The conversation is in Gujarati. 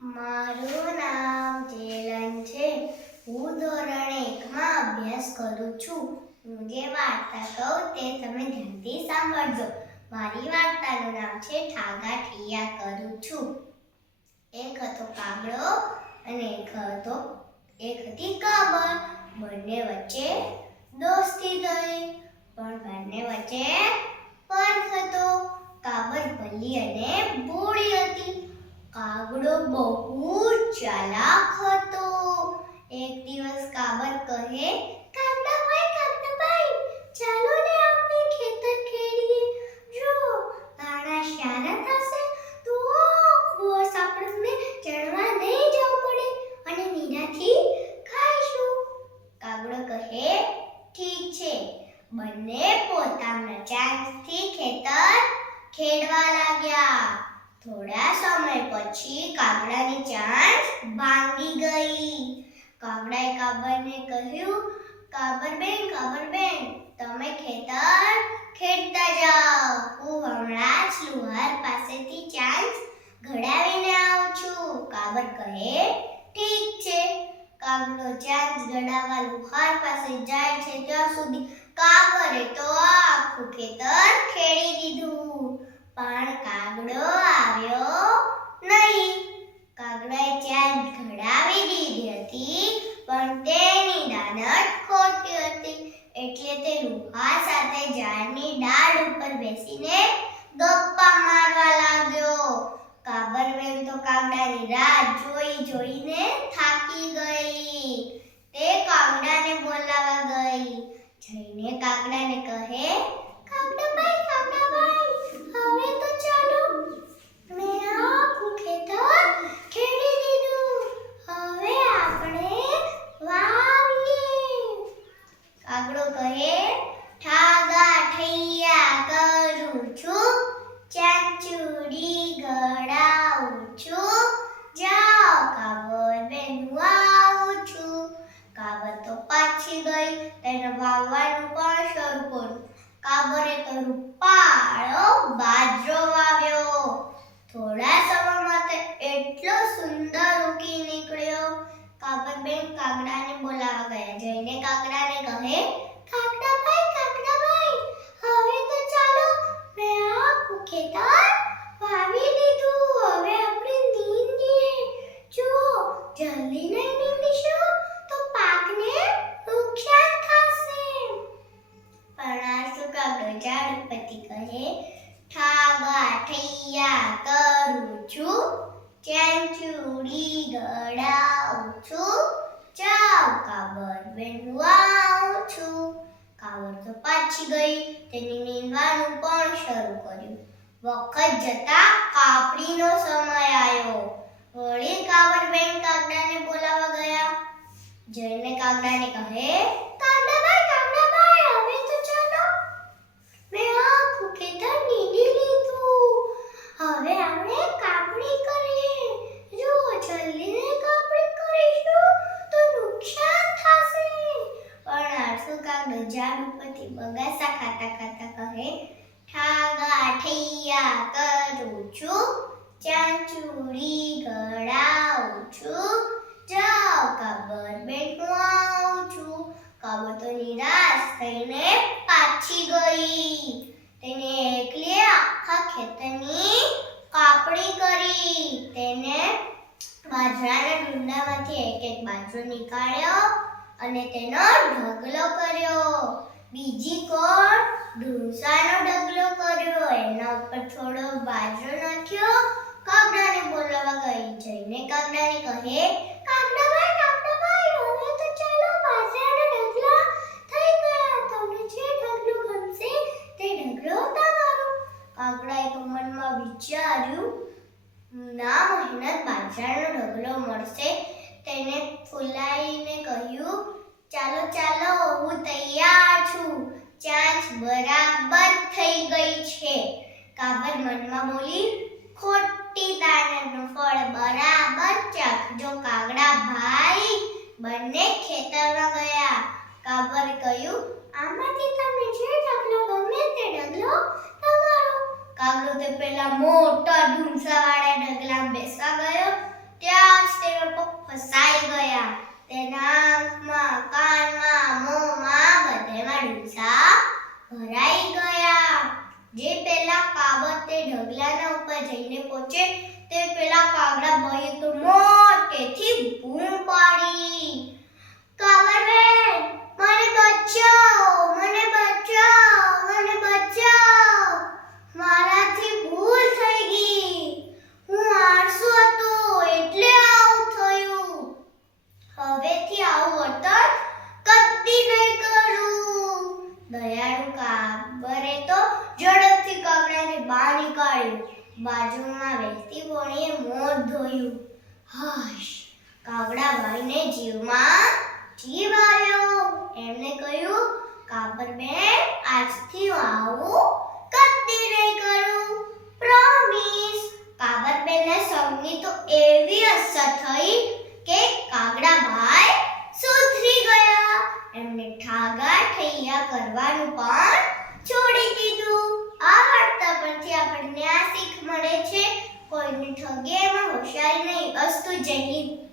મારું નામ જેલન છે. હું ધોરણ 1 માં અભ્યાસ કરું છું. હું જે વાર્તા કહું તે તમે ધ્યાનથી સાંભળજો. મારી વાર્તાનું નામ છે ઠાગા ઠૈયા કરું છું. એક હતો કાગડો અને એક હતી કાબર. બંને વચ્ચે દોસ્તી થઈ, પણ બંને વચ્ચે ફરક હતો. કાબર ભલી અને ભોળી હતી. કાગડો બહુ ચાલાક હતો. એક દિવસ કાબર કહે, કાગડાભાઈ, ચાલો ને આપણે ખેતર ખેડીએ. જો દાણા સારા થશે તો ખોસ આપણને ચણવા નહીં જવું પડે અને નિરાથી ખાઈશું. કાગડો કહે, ઠીક છે. બંને પોતાના ચાંચથી ખેતર ખેડવા લાગ્યા. થોડા સમય પછી કાગડાની ચાંચ ભાંગી ગઈ. કાગડાએ કાબરને કહ્યું, કાબરબેન, તમે ખેતર ખેડતા જાઓ. હું હમણાં જ લુહાર પાસેથી ચાંચ ઘડાવીને આવું છું. કાબર કહે, ઠીક છે. કાગડો ચાંચ ઘડાવવા લુહાર પાસે જાય છે ત્યાં સુધી કાબરે તો આખું ખેતર ખેડી દીધું, પણ કાગડો આવ્યો નહીં. કાગડાએ ચાંચ ઘડાવી દીધી હતી, પણ તેની દાનત ખોટી હતી. એટલે તે લુહાર સાથે ઝાડની ડાળ ઉપર બેસીને ગપ્પા મારવા લાગ્યો. કાબરબેન તો કાગડાની રાહ જોઈને થાકી ગઈ. તે કાગડાને બોલાવવા ગઈ. જઈને કાગડાને કહે, કાગડાભાઈ, હવે તો ચાલો. મેં આખું ખેતર ખેડી દીધું. હવે આપણે વાવીએ. કાગડો કહે, ઠાગા ઠૈયા કરું છું, ચાંચુડી ઘડાવું છું. જાઓ કાબરબેન, હું આવું છું. કાબર તો પાછી ગઈ. તેને વાવવાનું પણ શરૂ કર્યું. કાબરે તો રૂપાળો બાજરો વાવ્યો. થોડા સમયમાં તે એટલો સુંદર ઉગી નીકળ્યો. કાબરબેન કાગડાને બોલાવવા ગયા. જઈને કાગડાને કહે, કાગડાભાઈ, હવે તો ચાલો. મેં આખું ખેતર વાવી દીધું. હવે આપણે નીંદીએ. જો જલ્દી નહીં નીંદીશું તો પાકને નુકસાન થશે. પણ આ શું કાગડો ઝાડ ઉપરથી કહે, ઠાગા ઠૈયા કરું છું, ચાંચુડી ઘડાવું છું. જાઓ કાબરબેન, હું આવું છું. કાબર તો પાછી ગઈ. તેને નીંદવાનું પણ શરૂ કર્યું. વખત જતા કાપણીનો સમય આવ્યો. વળી કાબરબેન કાગડાને બોલાવવા ગયા. જઈને કાગડાને કહે, કાગડાભાઈ, હવે તો ચાલો. મેં આખું ખેતર નીંદી લીધું. હવે આપણે કાપણી કરીએ. જો જલ્દીને કાપણી કરીશું તો નુકસાન થશે. પણ આરસુ કાગડો ઝાડ ઉપરથી બગાસા ખાતા કહે, ઠાગા ઠૈયા કરું છું, ચાંચુડી ઘડાવું છું. જાઓ કાબરબેન, હું આવું છું. કાબર તો નિરાશ થઈને પાછી ગઈ. તેને એકલી આખા ખેતરની કાપણી કરી. તેને બાજરાના ડુંડામાંથી એક બાજરો નીકાળ્યો અને તેનો ઢગલો કર્યો. બીજી કોર ઢૂંસાનો ઢગલો કર્યો. એના ઉપર થોડો બાજરો નાખ્યો. કાગડાને બોલાવવા ગઈ. જઈને કાગડાને કહે, કાગડાભાઈ, હવે તો ચાલો. બાજરાના ઢગલા થઈ ગયા. તમને જે ઢગલો ગમશે તે ઢગલો તમારો. કાગડાએ તો મનમાં વિચાર્યું, ના મહેનત બાજરાનો ઢગલો મળશે. તેને ફૂલાઈને કહ્યું, ચાલો, હું તૈયાર છું. ચાંચ બરાબર થઈ ગઈ છે. કાબર મનમાં બોલી, ખોટી દાનતનું ફળ બરાબર ચાખજો કાગડાભાઈ. બંને ખેતરમાં ગયા. કાબરે કહ્યું, આમાંથી તમને જે ઢગલો ગમે તે ઢગલો તમારો. કાગડો તે પેલા મોટા ઢૂંસાવાળા ઢગલામાં બેસવા ગયો. ત્યાં તે પેલા કાગડાભાઈએ તો મોટેથી બૂમ પાડી, કાગડાબેન, મને બચાવો, મને બચાવો, મને બચાવો, મારાથી ભૂલ થઈ ગઈ, હું આળસુ હતો એટલે આવું થયું, હવેથી આવું વર્તન કદી નહીં કરું. દયાળુ કાબરે તો ઝડપથી કાગડાને બહાર નીકાળ્યું. બાજુમાં વહેતી પોણીએ મોં ધોયું. હાશ, કાગડાભાઈને જીવમાં જીવ આવ્યો. એમણે કહ્યું, કાબરબેન, આજથી હું આવું કદી નહીં કરું, પ્રોમિસ. કાબરબેનને સંગની તો એવી અસર થઈ કે કાગડાભાઈ સુધરી ગયા. એમને ઠાગા ઠૈયા કરવાનું પણ છોડી દીધું. આ વાર્તા પરથી આપણને આ શીખ મળે છે, કોઈને ઠગે એમાં હોશિયારી નહીં. અસ્તુ, જય હિન્દ.